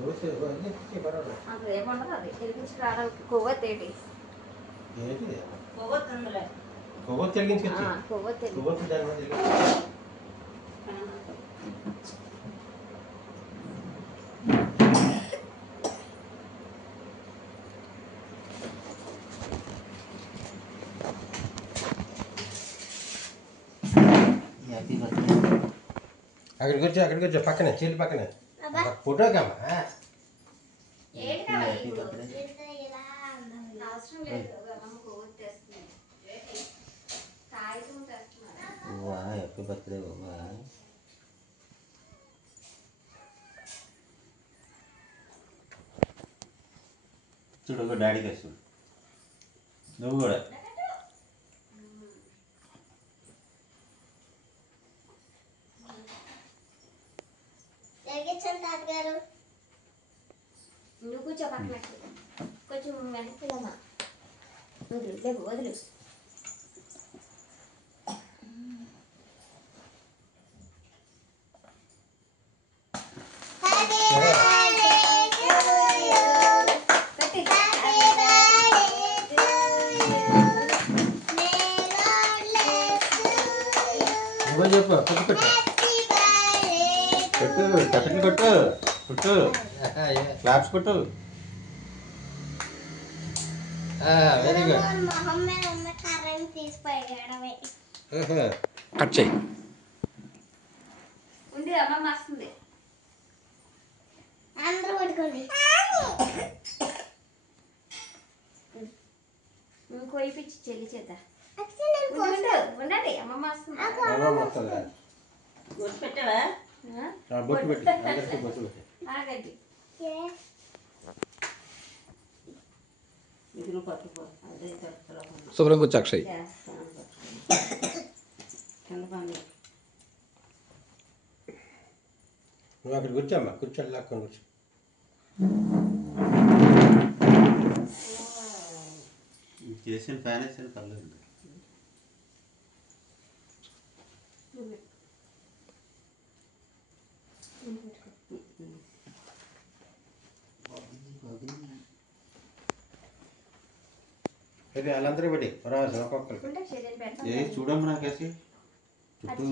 అందులో ఏమన్నా అది వెలిగించి రావడం కొవ్వొత్తేటి కొవ్వొత్తి వెలిగించుకొచ్చి కొవ్వొత్తి దాని మీద అక్కడికి వచ్చా పక్కనే చెల్లి పక్కనే ఫోటో కమ్మా హ్యాపీ బర్త్డే బాబా చూడు ఒక డాడీకి వస్తుంది నువ్వు కూడా నువ్వు కూర్చో పక్కన కొంచెం వెనక్కి వెళ్ళమ్మా వదిలు లేవు వదిలు చెప్పు కొట్టు కొట్టు కొట్టు చప్పట్లు కొట్టు కొట్టు క్లాప్స్ కొట్టు వెరీ గుడ్ కట్ చేయి ఉంది అమ్మ వస్తుంది అందరూ పట్టుకోండి కోయిపించి చెల్లి చేత ఉండండి అమ్మమ్మ వస్తుంది పెట్టవా బొట్టు పెట్టి అందరికీ బొట్టు పెట్టి ఆగండి శుభ్రం కూర్చో అక్షయ్ నువ్వు అక్కడ కూర్చోమ్మా కూర్చొని లాక్కొని కూర్చో చేసిన ఫ్యాన్ వేసిన పర్లేదు ఇది వాళ్ళందరూ పెట్టి రాజు ఒక్కొక్కరికి ఏ చూడమ్మ నాకేసి చుట్టూ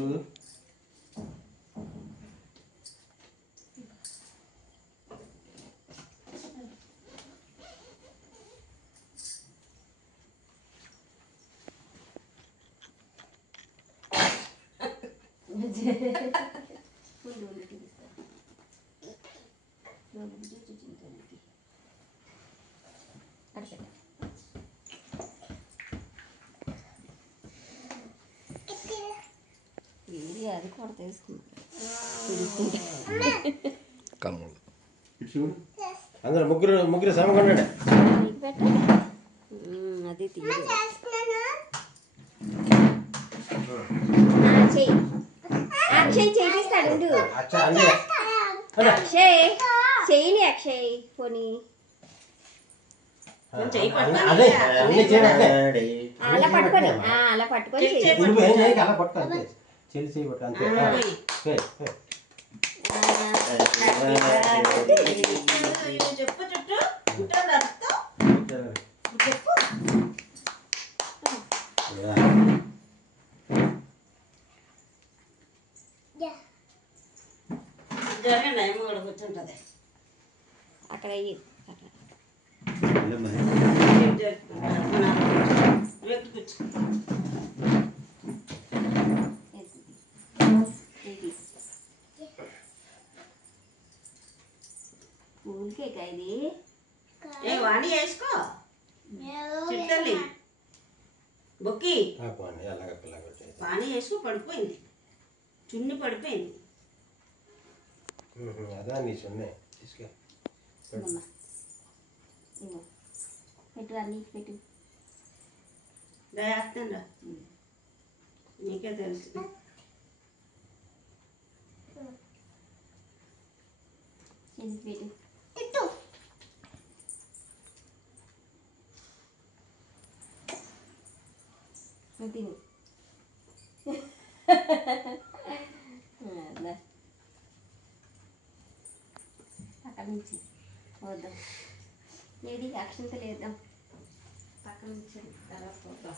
అది కూడా తీసుకుంటా అందరూ ముగ్గురు సమకొండ అది తీయదు అక్షయ్ చేపిస్తాడు అక్షయ్ చేయని అక్షయ్ పోనీ అలా పట్టుకొని అలా పట్టుకొని చెల్లి చేయబట్టు అంతే చెప్పు చుట్టూ జరగండి ఏమో కూడా కూర్చుంటుంది అక్కడ కూల్ కేక్ ఇది ఏ వాణి వేసుకో చిట్టలి బొక్కి వాణి వేసుకో పడిపోయింది చున్ని పడిపోయింది అదా నీ చున్నే తీసుకే పెట్టు అన్నీ పెట్టు వేస్తాను నీకే తెలుసు పెట్టు తిను అక్కడ నుంచి పోదాం. ఏది అక్షంతలు వేద్దాం. పక్కన నుంచి తర్వాత పోదాం.